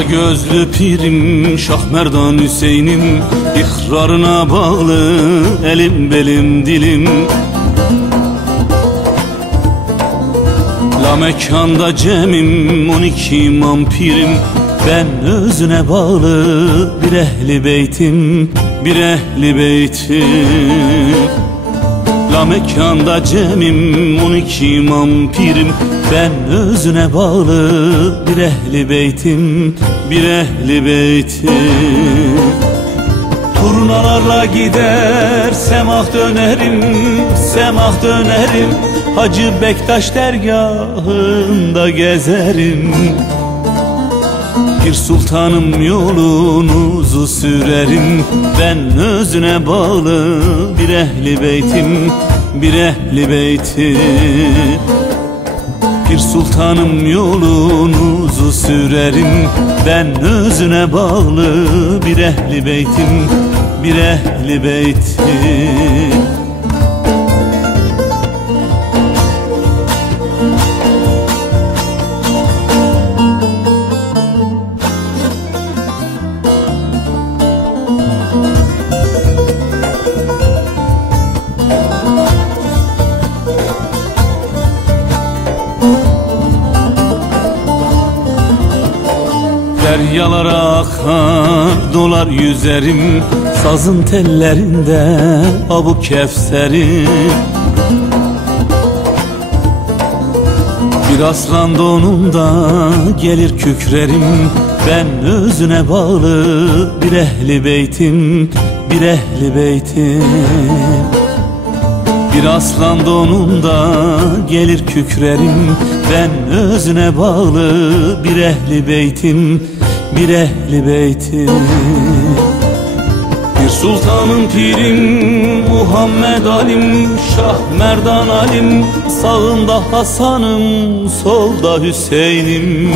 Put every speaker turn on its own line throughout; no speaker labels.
Ala gözlü pirim Şah Merdan Hüseyin'im. İkrarına bağlı elim belim dilim. La mekanda cemim on iki imam pirim Ben özüne bağlı bir ehli beytim Bir ehli beytim La mekanda cemim on iki imam pirim Ben özüne bağlı bir ehli beytim Bir ehli beytim. Turnalarla gider semah dönerim Semah dönerim. Hacı Bektaş dergahında gezerim bir sultanım yolunuzu sürerim. Ben özüne bağlı bir ehli beytim Bir ehli beytim Bir sultanım yolunuzu sürerim. Ben özüne bağlı bir ehli beytim Bir ehli beytim Deryalara akar dolar yüzerim. Sazın tellerinde abu kefserim Bir aslan donunda gelir kükrerim. Ben özüne bağlı bir ehli beytim Bir ehli beytim bir aslan donunda gelir kükrerim. Ben özüne bağlı bir ehli beytim Bir ehli beytim. Bir sultanın pirim Muhammed Alim Şah Merdan Alim. Sağında Hasan'ım solda Hüseyin'im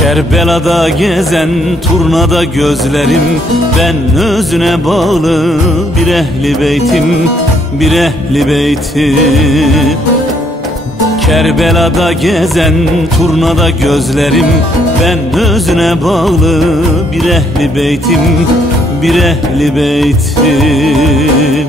Kerbela'da gezen turnada gözlerim Ben özüne bağlı bir ehli beytim Bir ehli beytim Kerbela'da gezen turnada gözlerim Ben özüne bağlı bir ehli beytim Bir ehli beytim